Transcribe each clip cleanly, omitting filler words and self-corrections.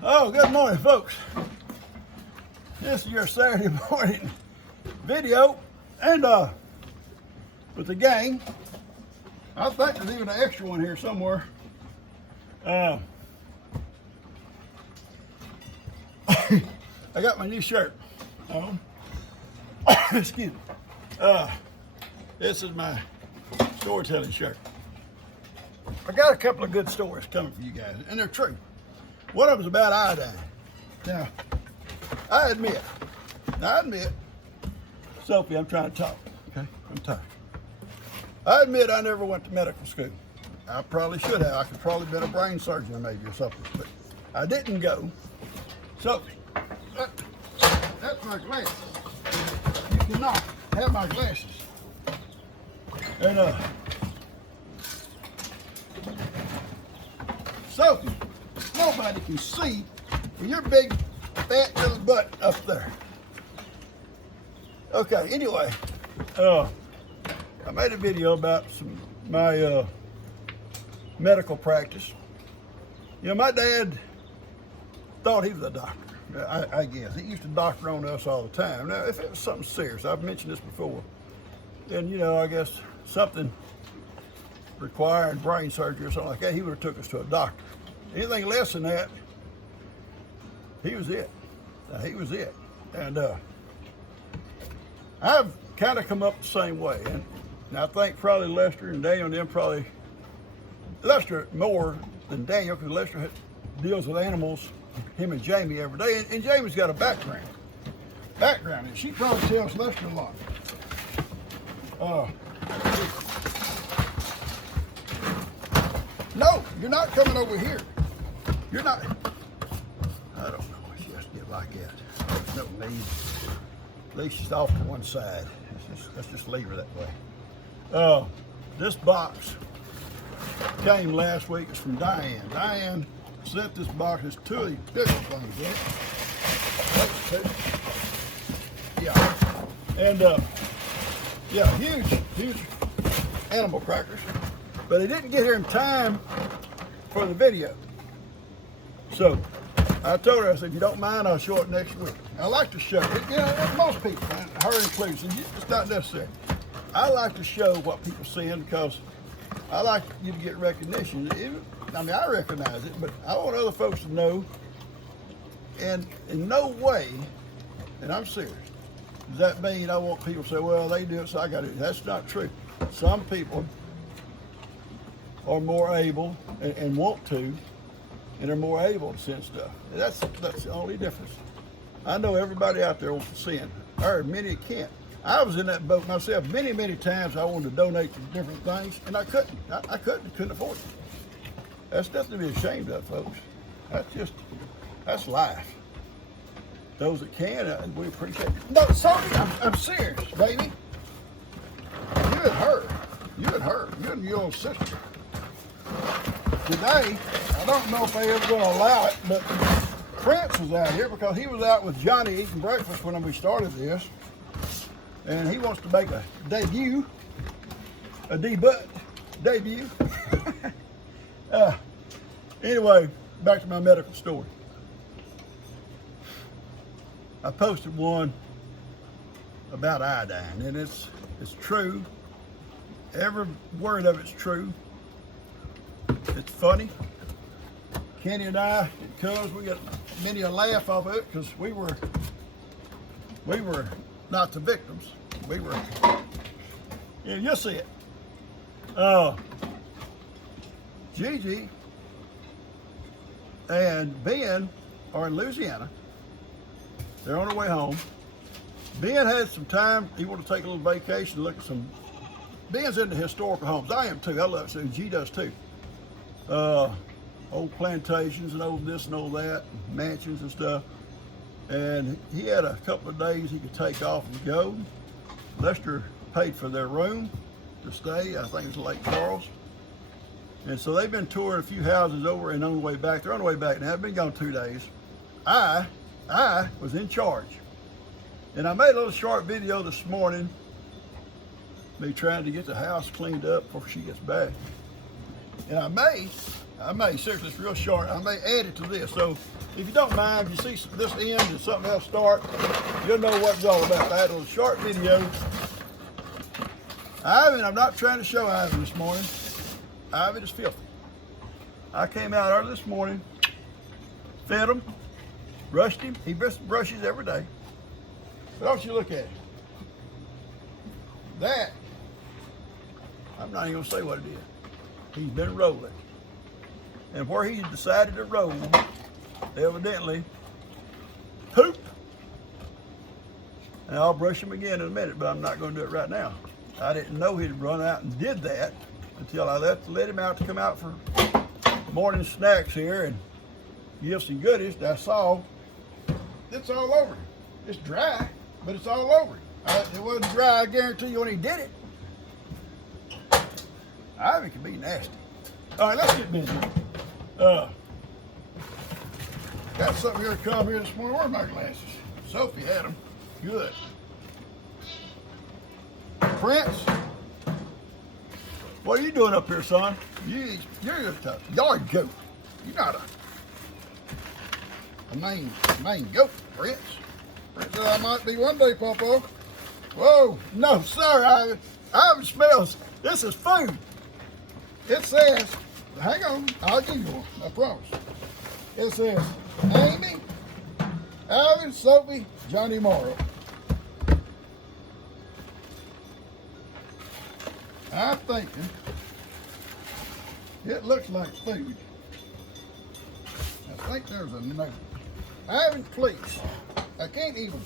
Oh, good morning, folks. This is your Saturday morning video, and with the gang. I think there's even an extra one here somewhere. I got my new shirt on. Excuse me. This is my storytelling shirt. I got a couple of good stories coming for you guys, and they're true. One of them's about iodine. Now, I admit, Sophie, I'm trying to talk, okay? I'm tired. I admit I never went to medical school. I probably should have. I could probably been a brain surgeon maybe or something, but I didn't go. Sophie, that's my glasses. You cannot have my glasses. And Sophie, nobody can see your big fat little butt up there. Okay, anyway, I made a video about my medical practice. You know, my dad thought he was a doctor, I guess. He used to doctor on us all the time. Now, if it was something serious, I've mentioned this before, then, you know, I guess something requiring brain surgery or something like that, he would have took us to a doctor. Anything less than that, he was it. He was it. And I've kind of come up the same way. And I think probably Lester and Daniel and them probably, Lester more than Daniel, because Lester deals with animals, him and Jamie every day. And Jamie's got a background. And she probably tells Lester a lot. No, you're not coming over here. You're not. I don't know. She has to get like that. No need. At least she's off to one side. Let's just leave her that way. This box came last week. It's from Diane. Diane sent this box. There's two of these different things in it. Yeah. And yeah, huge animal crackers. But it didn't get here in time for the video. So I told her, I said, if you don't mind, I'll show it next week. I like to show it. You know, most people, her included, it's not necessary. I like to show what people are seeing because I like you to get recognition. I mean, I recognize it, but I want other folks to know. And in no way, and I'm serious, does that mean I want people to say, well, they do it, so I got to do it. That's not true. Some people are more able and want to, and are more able to send stuff. That's the only difference. I know everybody out there wants to send. There are many that can't. I was in that boat myself many times. I wanted to donate to different things, and I couldn't. I couldn't afford it. That's nothing to be ashamed of, folks. That's life. Those that can, we appreciate it. No, Sophie, I'm serious, baby. You and her, you and your old sister. Today, I don't know if they ever going to allow it, but Prince was out here because he was out with Johnny eating breakfast when we started this. And he wants to make a debut. Anyway, back to my medical story. I posted one about iodine, and it's true. Every word of it's true. It's funny. Kenny and I and Cuz, we got many a laugh off of it because we were not the victims. We were. Yeah, you'll see it. Gigi and Ben are in Louisiana. They're on their way home. Ben had some time. He wanted to take a little vacation, look at some. Ben's into historical homes. I am too. I love it. So G does too. Old plantations and old this and old that, mansions and stuff. And he had a couple of days he could take off and go. Lester paid for their room to stay. I think it was Lake Charles. And so they've been touring a few houses over and on the way back. They're on the way back now. I've been gone 2 days. I was in charge. And I made a little short video this morning, me trying to get the house cleaned up before she gets back. And I may I may, seriously, it's real short. I may add it to this. So if you don't mind, if you see this end and something else start, you'll know what it's all about. I had a little short video. Ivan, I'm not trying to show Ivan this morning. Ivan is filthy. I came out early this morning, fed him, brushed him. He brushes every day. But don't you look at it. That, I'm not even going to say what it is. He's been rolling. And where he decided to roll, evidently, poop. And I'll brush him again in a minute, but I'm not going to do it right now. I didn't know he'd run out and did that until I let him out to come out for morning snacks here and give some goodies. I saw it's all over him. It's dry, but it's all over him. It wasn't dry, I guarantee you, when he did it. Ivy can be nasty. All right, let's get busy. Got something here to come here this morning. Where are my glasses? Sophie had them. Good. Prince, what are you doing up here, son? You're a tough yard goat. You're not a main goat, Prince. Prince said I might be one day, Papa. Whoa, no, sir, Ivan. Ivan smells. This is food. It says, hang on, I'll give you one, I promise. It says, Amy, Ivan, Sophie, Johnny Morrow. I'm thinking it looks like food. I think there's a note. Ivan, please. I can't even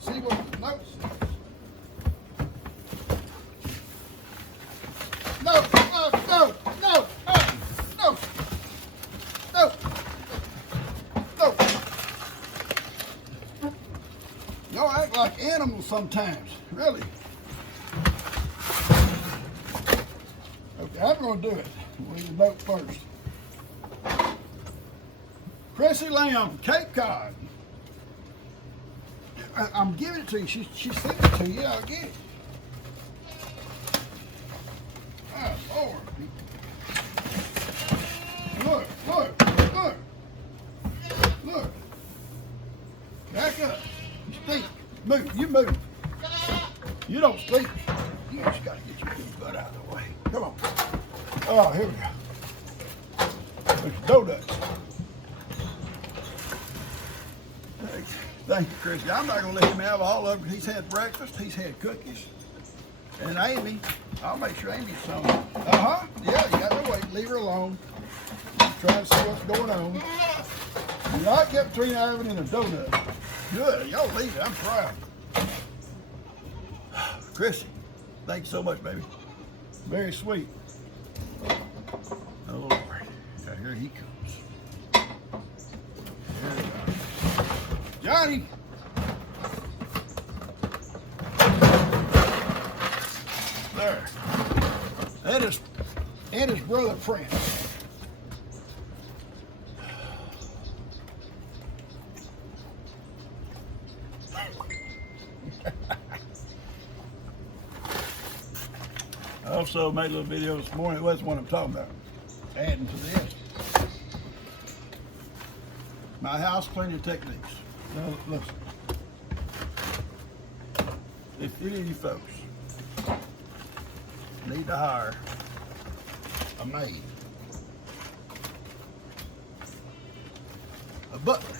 see what the note says. No, y'all act like animals sometimes, really. Okay, I'm going to do it. We'll read the note first. Chrissy Lamb, Cape Cod. I'm giving it to you. She sent it to you. I'll get it. Oh, Lord. Look. Back up. You stink. Move. You move. You don't stink. You just got to get your big butt out of the way. Come on. Oh, here we go. There's donuts. Thank you, Chrissy. I'm not going to let him have all of them. He's had breakfast. He's had cookies. And Amy, I'll make sure Amy's some. Yeah, you got to wait. Leave her alone. I'm trying to see what's going on. Do not get between Ivan and a donut. Good. Y'all leave it. I'm proud. Chrissy, thank you so much, baby. Very sweet. Oh, Lord. Now, here he comes. There he goes. Johnny! There. And his brother Prince. I also made a little video this morning. It wasn't what I'm talking about. Adding to this. My house cleaning techniques. Now, listen. If any of you folks need to hire a maid, a butler.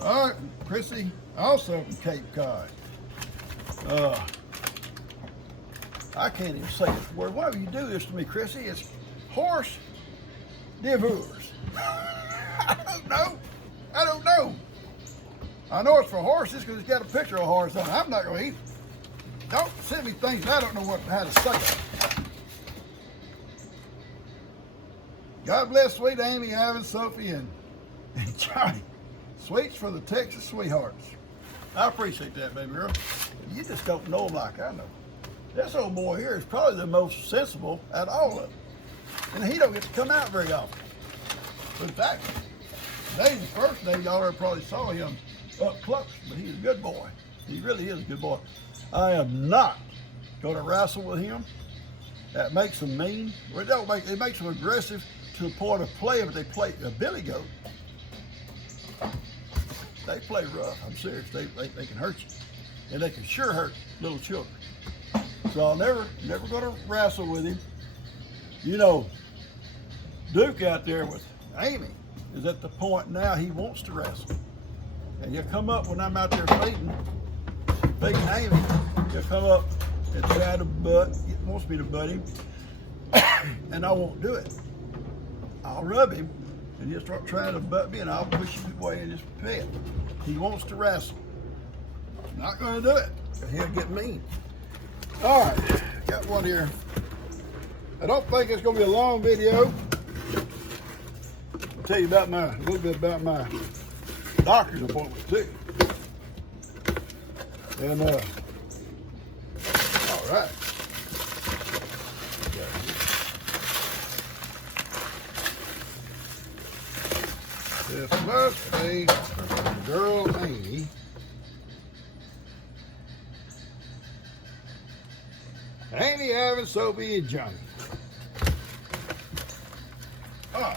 All right, Chrissy, also from Cape Cod. I can't even say this word. Why do you do this to me, Chrissy? It's horse divorce. I don't know. I know it's for horses because it's got a picture of a horse on it. I'm not going to eat it. Don't send me things I don't know how to say. God bless sweet Amy, Ivan, Sophie, and Johnny. Sweets for the Texas sweethearts. I appreciate that, baby girl. You just don't know them like I know. This old boy here is probably the most sensible out of all of them. And he don't get to come out very often. In fact, today's the first day y'all ever probably saw him up close, but he's a good boy. He really is a good boy. I am not going to wrestle with him, that makes them mean. Well, it makes them aggressive to the point of playing, but they play a billy goat. They play rough. I'm serious. They can hurt you, and they can sure hurt little children. So I'll never going to wrestle with him. You know, Duke out there with Amy is at the point now he wants to wrestle, and he'll come up when I'm out there feeding Amy. He'll come up and try to butt. He wants me to butt him, and I won't do it. I'll rub him, and he'll start trying to butt me, and I'll push him away in his pet. He wants to wrestle. I'm not going to do it, because he'll get mean. All right, got one here. I don't think it's going to be a long video. I'll tell you about a little bit about my doctor's appointment too. And all right. This must be girl Amy. Amy, Ivan, Sophie, and Johnny. Oh.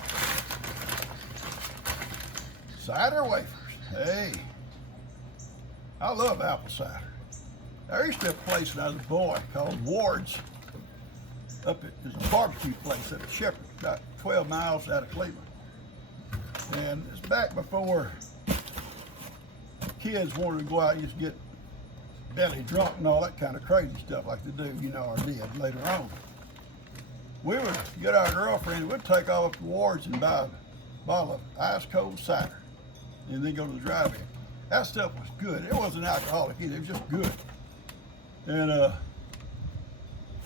Cider wafers. Hey. I love apple cider. There used to be a place when I was a boy called Ward's. There's a barbecue place up at Shepherd, about 12 miles out of Cleveland. And it's back before kids wanted to go out and just get belly drunk and all that kind of crazy stuff like they do, you know, or did later on. We would get our girlfriend, we'd take off to Ward's and buy a bottle of ice cold cider and then go to the drive-in. That stuff was good. It wasn't alcoholic either, it was just good. And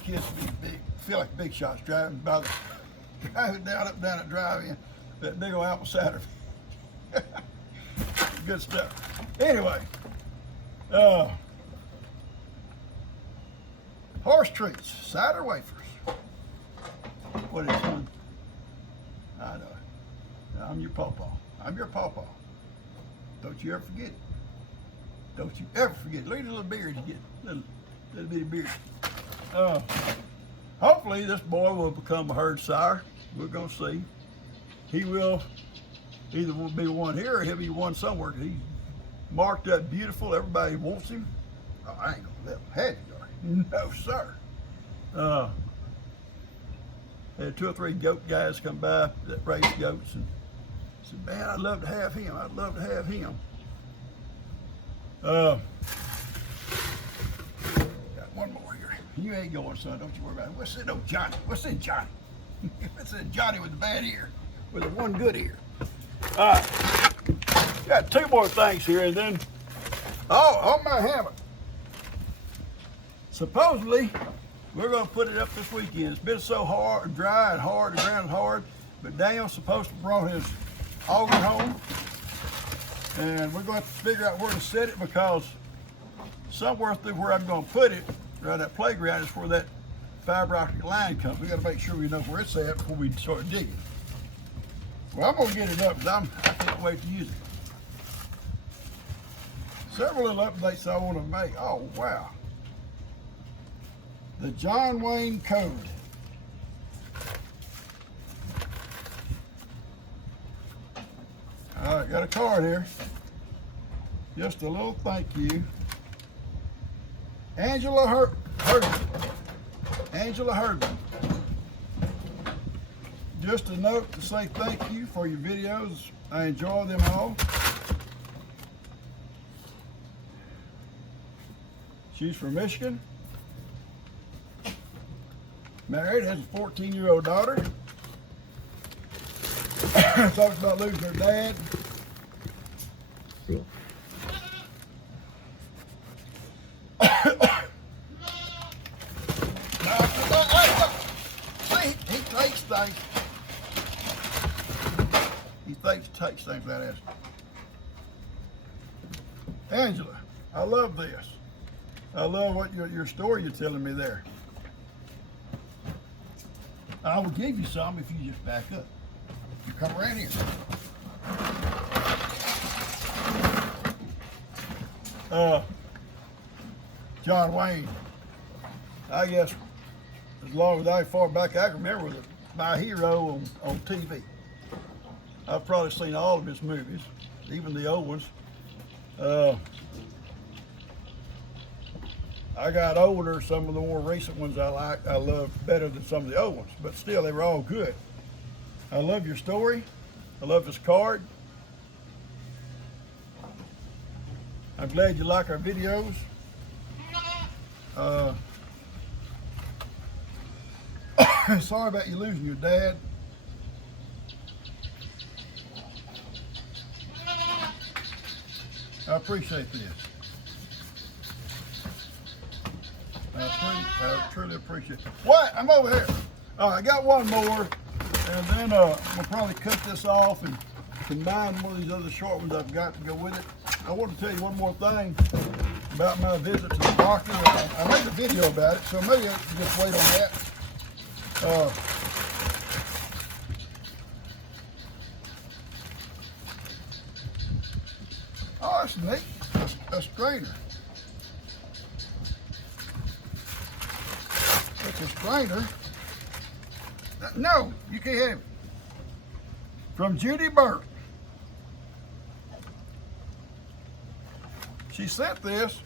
kids would be feel like big shots driving up and down at drive-in, that big old apple cider. Good stuff. Anyway, horse treats, cider wafers. What is one? I know. I'm your pawpaw. I'm your pawpaw. Don't you ever forget it. Don't you ever forget it. Look at the little beard you get. Little bitty beard. Hopefully this boy will become a herd sire. We're gonna see. He will either be one here or he'll be one somewhere. He's marked up beautiful. Everybody wants him. Oh, I ain't gonna let him have him. No, sir. Had 2 or 3 goat guys come by that raise goats and said, man, I'd love to have him. I'd love to have him. Got one more here. You ain't going, son. Don't you worry about it. What's in Johnny? What's in Johnny? What's in Johnny with the bad ear? With the one good ear. All right. Got 2 more things here, and then, on my hammock. Supposedly, we're going to put it up this weekend. It's been so hard, dry and hard, the ground's hard, but Daniel's supposed to bring his auger home, and we're going to figure out where to set it, because somewhere through where I'm going to put it, right at that playground, is where that fiber optic line comes. We got to make sure we know where it's at before we start digging. Well, I'm going to get it up because I can't wait to use it. Several little updates I want to make. Oh, wow. The John Wayne Code. All right, got a card here. Just a little thank you. Angela Herdman. Angela Herdman. Just a note to say thank you for your videos. I enjoy them all. She's from Michigan. Married, has a 14-year-old daughter. Talks about losing her dad. He takes things. He takes things like that. Angela, I love this. I love what your story you're telling me there. I will give you some if you just back up. You come around here. John Wayne, I guess, was as long as I far back I can remember, was my hero on TV. I've probably seen all of his movies, even the old ones. I got older, some of the more recent ones I love better than some of the old ones, but still they were all good. I love your story. I love his card. I'm glad you like our videos. Sorry about you losing your dad. I appreciate this. I truly appreciate it. What? I'm over here. I got one more, and then we'll probably cut this off and combine one of these other short ones I've got to go with it. I want to tell you one more thing about my visit to the doctor. I made a video about it, so maybe I can just wait on that. Oh, that's neat. A strainer. It's a strainer. No, you can't have it. From Judy Burke. She sent this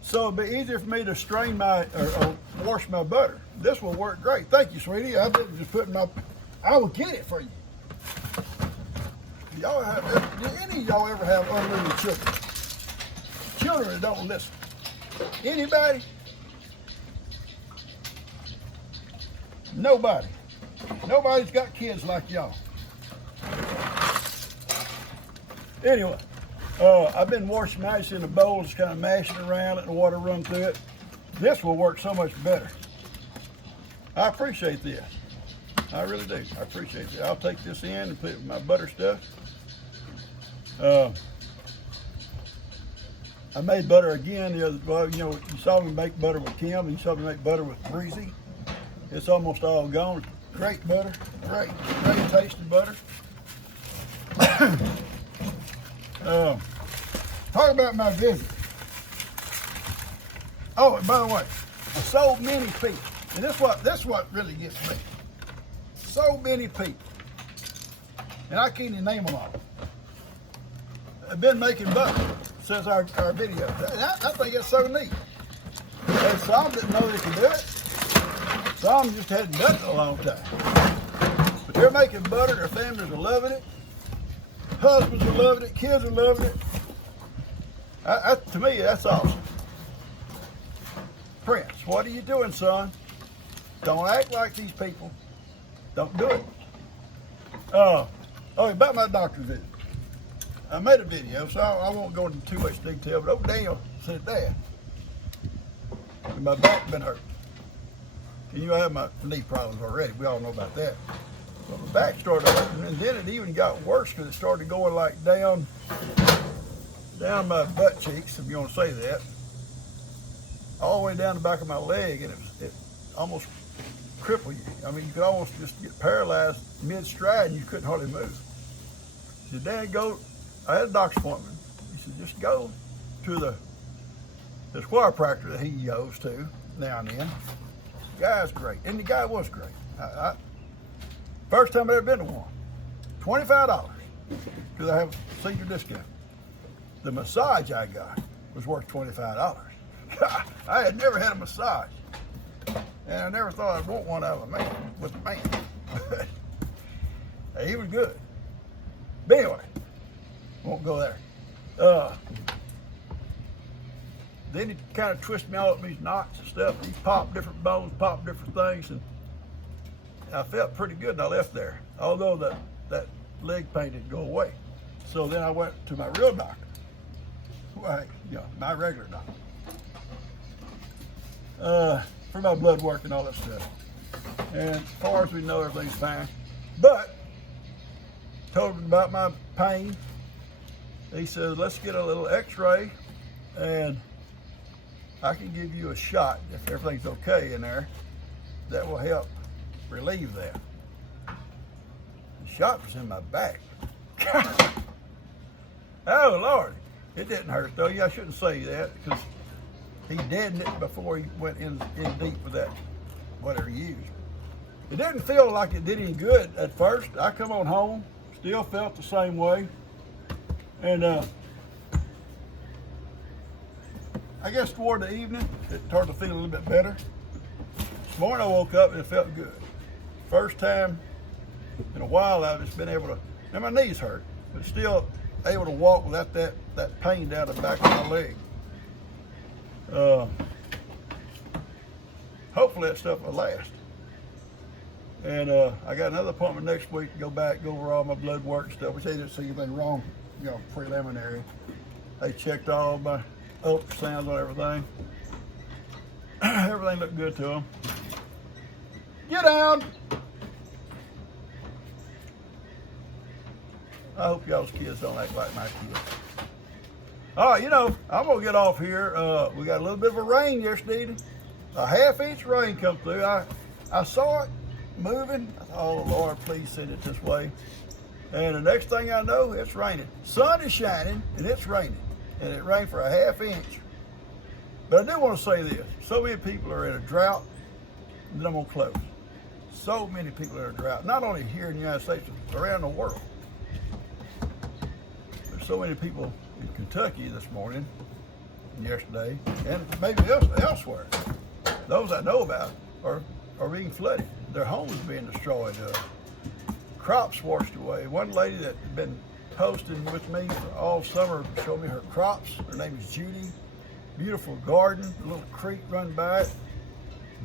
so it'd be easier for me to strain my or wash my butter. This will work great. Thank you, sweetie. I didn't just put I will get it for you. Y'all any of y'all ever have unruly children? Children that don't listen. Anybody? Nobody. Nobody's got kids like y'all. Anyway, I've been washing ice in a bowl, just kind of mashing around, letting the water run through it. This will work so much better. I appreciate this. I really do. I appreciate it. I'll take this in and put it with my butter stuff. I made butter again the other. Well, you know, you saw me make butter with Kim, and you saw me make butter with Breezy. It's almost all gone. Great butter, great tasting butter. Talk about my visit. Oh, and by the way, so many people, and this what really gets me. So many people, and I can't even name them all, have been making butter since our video. I think it's so neat. And some didn't know they could do it. Some just hadn't done it in a long time. But they're making butter, their families are loving it. Husbands are loving it, kids are loving it. To me, that's awesome. Prince, what are you doing, son? Don't act like these people. Don't do it. Oh, about my doctor's visit. I made a video, so I won't go into too much detail, but old Daniel said, Dad, my back's been hurt. And you know, I have my knee problems already. We all know about that. But my back started hurting, and then it even got worse because it started going like down my butt cheeks, if you want to say that, all the way down the back of my leg, and it almost crippled you. I mean, you could almost just get paralyzed mid-stride, and you couldn't hardly move. He said, Dad, go. I had a doctor's appointment. He said, just go to the chiropractor that he goes to now and then. The guy's great, and the guy was great. First time I've ever been to one. $25 because I have a senior discount. The massage I got was worth $25. I had never had a massage, and I never thought I'd want one out of a man with a man. He was good. But anyway, won't go there. Then he kind of twisted me all up these knots and stuff. He popped different bones, popped different things, and I felt pretty good and I left there. Although that leg pain didn't go away. So then I went to my real doctor. Well, my regular doctor. For my blood work and all that stuff. And as far as we know, everything's fine. But told him about my pain. He says, let's get a little x-ray and I can give you a shot if everything's okay in there that will help relieve that. The shot was in my back. Oh Lord, it didn't hurt though. Yeah, I shouldn't say that because he deadened it before he went in deep with that whatever you use. It didn't feel like it did any good at first. I come on home, still felt the same way. And I guess toward the evening, it started to feel a little bit better. This morning I woke up and it felt good. First time in a while I've just been able to, and my knees hurt, but still able to walk without that pain down the back of my leg. Hopefully that stuff will last. And I got another appointment next week to go back, go over all my blood work and stuff, which they didn't see anything wrong, you know, preliminary. They checked all my ultrasounds on everything. Everything looked good to them. Get down! I hope y'all's kids don't act like my kids. All right, you know, I'm gonna get off here. We got a little bit of a rain yesterday. A half-inch rain come through. I saw it moving. I thought, oh Lord, please send it this way. And the next thing I know, it's raining. Sun is shining and it's raining. And it rained for a half-inch. But I do want to say this. So many people are in a drought, and then I'm gonna close. So many people are in a drought, not only here in the United States, but around the world. There's so many people in Kentucky this morning, yesterday, and maybe elsewhere. Those I know about are being flooded. Their homes being destroyed. Crops washed away. One lady that had been posting with me for all summer showed me her crops. Her name is Judy. Beautiful garden, a little creek run by it.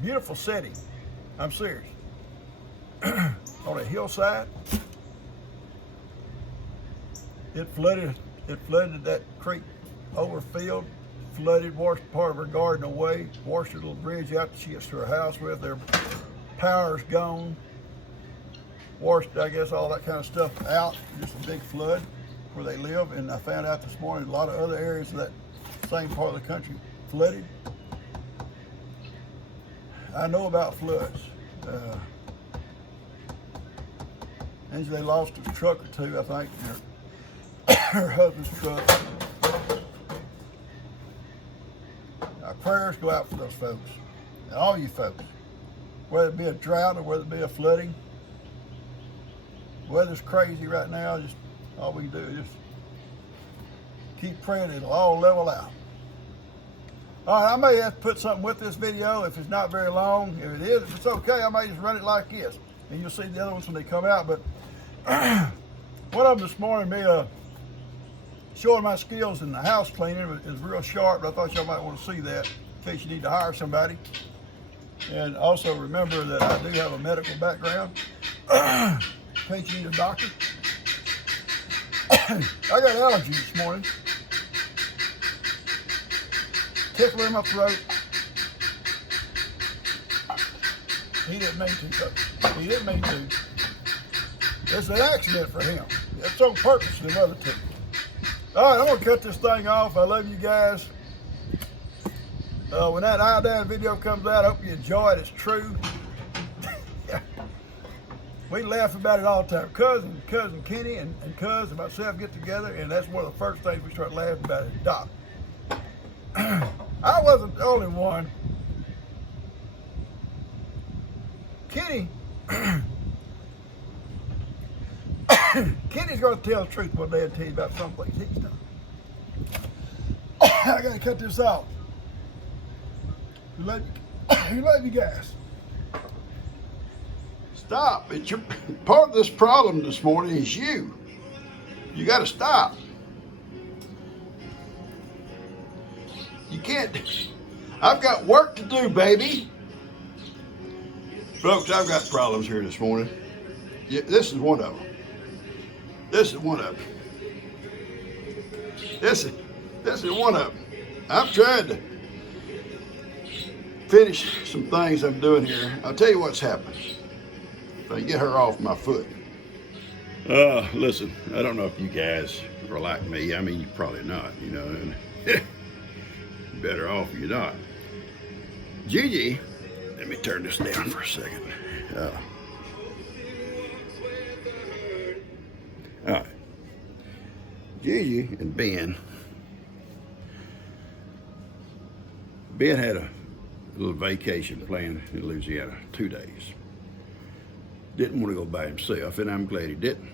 Beautiful setting. I'm serious. On a hillside. It flooded that creek overfilled, flooded, washed part of her garden away, washed her little bridge out that she gets to her house with. Their power's gone. Washed, I guess, all that kind of stuff out. Just a big flood where they live. And I found out this morning a lot of other areas of that same part of the country flooded. I know about floods. And they lost a truck or two, I think. Her husband's truck. Our prayers go out for those folks, and all you folks, whether it be a drought or whether it be a flooding. Weather's crazy right now. Just all we can do is just keep praying it'll all level out. All right, I may have to put something with this video if it's not very long. If it is, if it's okay, I may just run it like this, and you'll see the other ones when they come out. But one of them this morning, me showing my skills in the house cleaning is real sharp, but I thought y'all might want to see that in case you need to hire somebody. And also remember that I do have a medical background in case you need a doctor. I got allergies this morning. Tickle in my throat. He didn't mean to, though. He didn't mean to. It's an accident for him. It's on purpose to the other two. All right, I'm gonna cut this thing off. I love you guys. When that iodine video comes out, I hope you enjoy it. It's true. We laugh about it all the time. Cousin Kenny and Cuz and myself get together, and that's one of the first things we start laughing about is Doc. I wasn't the only one. Kenny, Kenny's going to tell the truth one day and tell you about some things he's done. I got to cut this off. We love you guys. Stop. It's your part of this problem this morning is you. You got to stop. You can't. I've got work to do, baby. Folks, I've got problems here this morning. Yeah, this is one of them. This is one of them. This is one of them. I'm trying to finish some things I'm doing here. I'll tell you what's happened. If I can get her off my foot. Listen, I don't know if you guys are like me. I mean, you're probably not, you know. And better off you're not. Gigi, let me turn this down for a second. All right. Gigi and Ben had a little vacation planned in Louisiana, 2 days. Didn't want to go by himself, and I'm glad he didn't.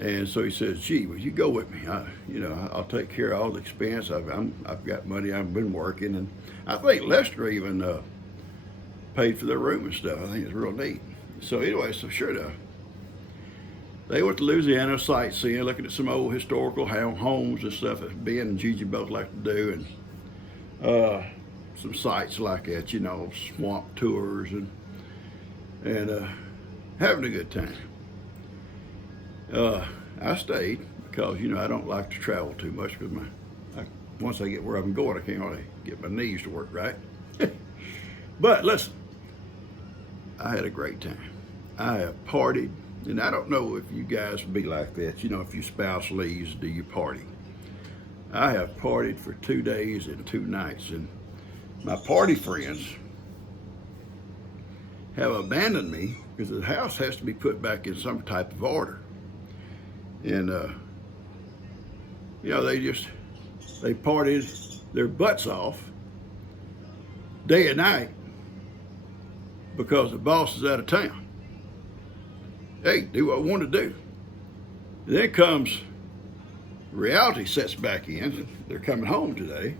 And so he says, "Gee, will you go with me? I'll take care of all the expense. I've got money. I've been working, and I think Lester even paid for their room and stuff. I think it's real neat." So anyway, so sure enough, they went to Louisiana sightseeing, looking at some old historical homes and stuff that Ben and Gigi both like to do, and some sites like that, swamp tours and having a good time. I stayed because I don't like to travel too much because once I get where I'm going, I can't really get my knees to work right. But listen, I had a great time. I have partied, and I don't know if you guys would be like that. If your spouse leaves, do you party? I have partied for 2 days and 2 nights, and my party friends have abandoned me because the house has to be put back in some type of order. And they partied their butts off day and night because the boss is out of town. Hey, do what I want to do. And then comes reality sets back in. They're coming home today.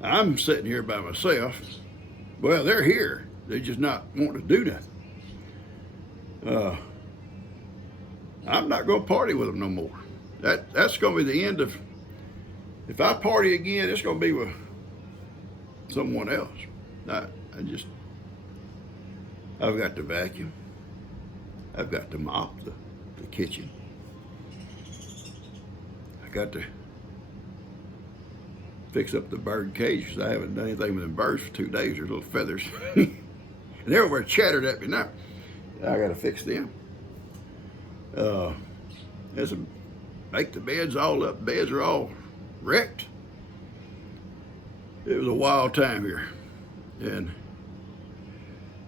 I'm sitting here by myself. Well, they're here. They just not wanting to do nothing. I'm not going to party with them no more. That's going to be the end of. If I party again, it's going to be with someone else. I've got to vacuum. I've got to mop the kitchen. I got to fix up the bird cage because I haven't done anything with them birds for 2 days. They're little feathers. And they're over chattered at me now. I got to fix them. Make the beds all up. Beds are all wrecked. It was a wild time here. And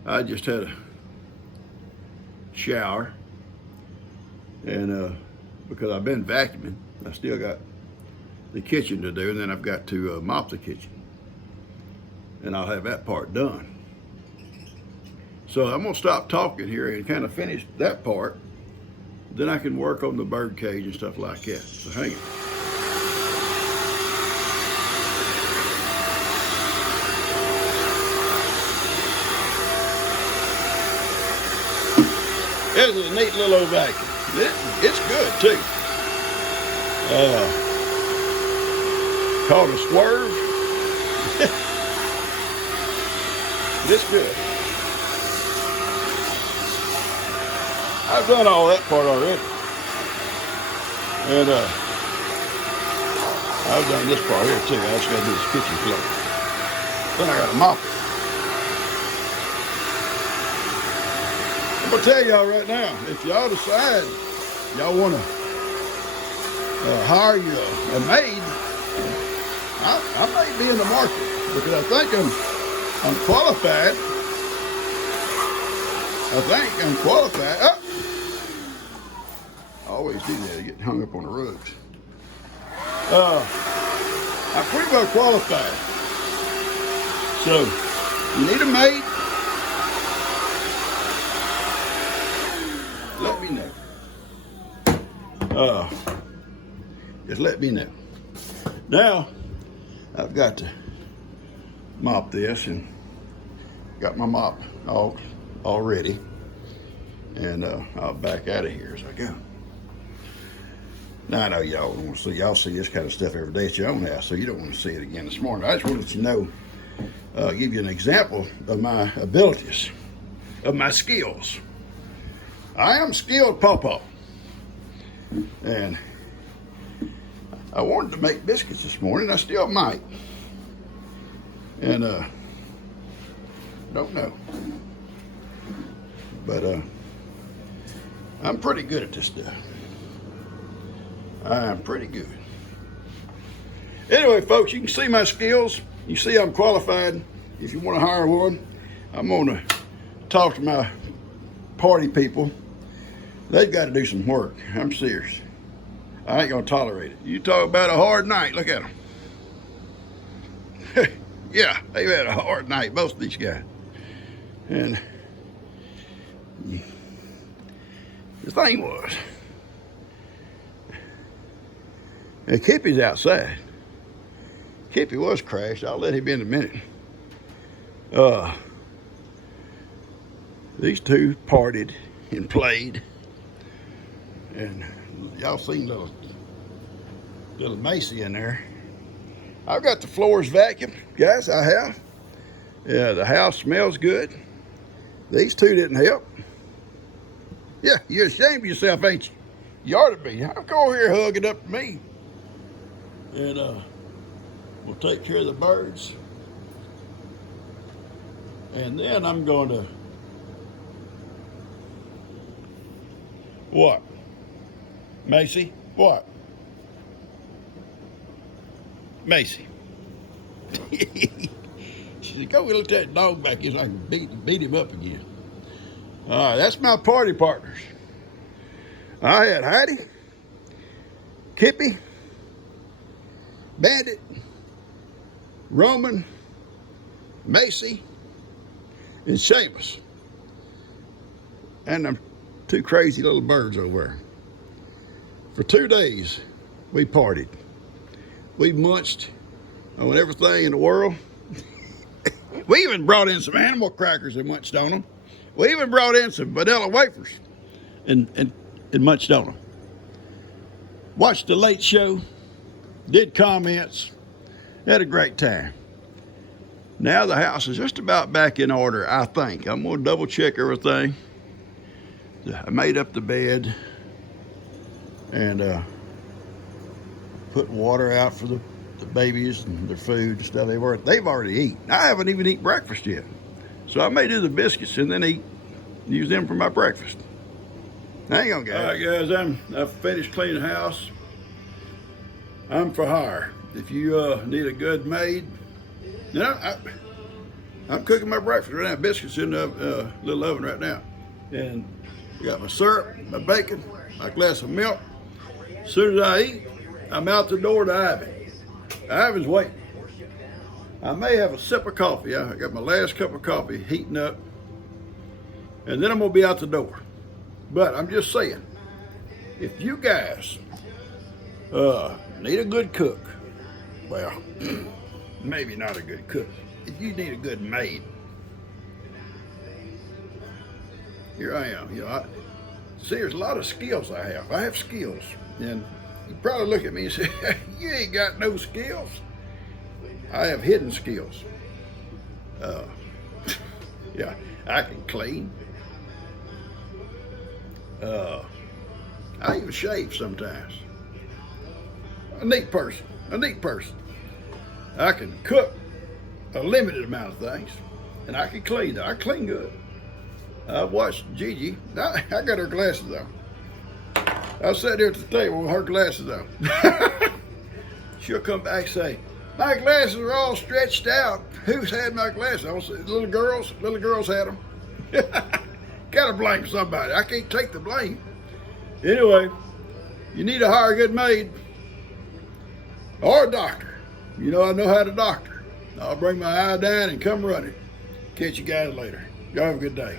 I just had a shower. And because I've been vacuuming, I still got the kitchen to do, and then I've got to mop the kitchen. And I'll have that part done. So I'm gonna stop talking here and kind of finish that part. Then I can work on the bird cage and stuff like that. So hang on. This is a neat little old vacuum. It's good too. Called a Swerve. It's good. I've done all that part already. And I've done this part here too. I just got to do this kitchen floor. Then I got to mop it. I'm going to tell y'all right now, if y'all decide y'all want to hire you a maid, I may be in the market because I think I'm qualified. I think I'm qualified. Oh! I always do that. I get hung up on the rugs. I'm pretty well qualified. So, you need a maid? Let me know. Just let me know. Now, I've got to mop this and got my mop all ready. And I'll back out of here as I go. Now I know y'all don't want to see, y'all see this kind of stuff every day at your own house, so you don't want to see it again this morning. I just want to let you know, give you an example of my abilities, of my skills. I am skilled pawpaw. And I wanted to make biscuits this morning. I still might. And don't know. But I'm pretty good at this stuff. I'm pretty good. Anyway, folks, you can see my skills. You see I'm qualified. If you want to hire one, I'm going to talk to my party people. They've got to do some work. I'm serious. I ain't going to tolerate it. You talk about a hard night. Look at them. Yeah, they've had a hard night, both of these guys. And the thing was, and Kippy's outside. Kippy was crashed. I'll let him in a minute. These two partied and played. And y'all seen little Macy in there. I've got the floors vacuumed, guys, I have. Yeah, the house smells good. These two didn't help. Yeah, you're ashamed of yourself, ain't you? You ought to be. How come over here hugging up to me? And we'll take care of the birds. And then I'm going to... What? Macy? What? Macy. She said, go let that dog back here so I can beat him up again. All right, that's my party partners. I had Heidi, Kippy, Bandit, Roman, Macy, and Seamus. And them two crazy little birds over there. For 2 days, we partied. We munched on everything in the world. We even brought in some animal crackers and munched on them. We even brought in some vanilla wafers and munched on them. Watched the Late Show, did comments, had a great time. Now the house is just about back in order, I think. I'm gonna double check everything. I made up the bed and put water out for the babies and their food and stuff. They've already eaten. I haven't even eaten breakfast yet. So I may do the biscuits and then use them for my breakfast. Hang on, guys. All right, guys, I've finished cleaning the house. I'm for hire. If you need a good maid, you know, I'm cooking my breakfast right now. Biscuits in the little oven right now. And I got my syrup, my bacon, my glass of milk. As soon as I eat, I'm out the door to Ivy. Ivy's waiting. I may have a sip of coffee. I got my last cup of coffee heating up. And then I'm gonna be out the door. But I'm just saying, if you guys need a good cook, well, maybe not a good cook. If you need a good maid, here I am. You know, see, there's a lot of skills I have. I have skills. And you probably look at me and say, you ain't got no skills. I have hidden skills. Yeah, I can clean. I even shave sometimes. A neat person. I can cook a limited amount of things, and I can clean. I clean good. I watched Gigi. I got her glasses on. I sat there at the table with her glasses on. She'll come back and say, my glasses are all stretched out. Who's had my glasses? I say, little girls had them. Gotta blame somebody. I can't take the blame. Anyway, you need to hire a good maid or a doctor. You know I know how to doctor. I'll bring my iodine and come running. Catch you guys later. Y'all have a good day.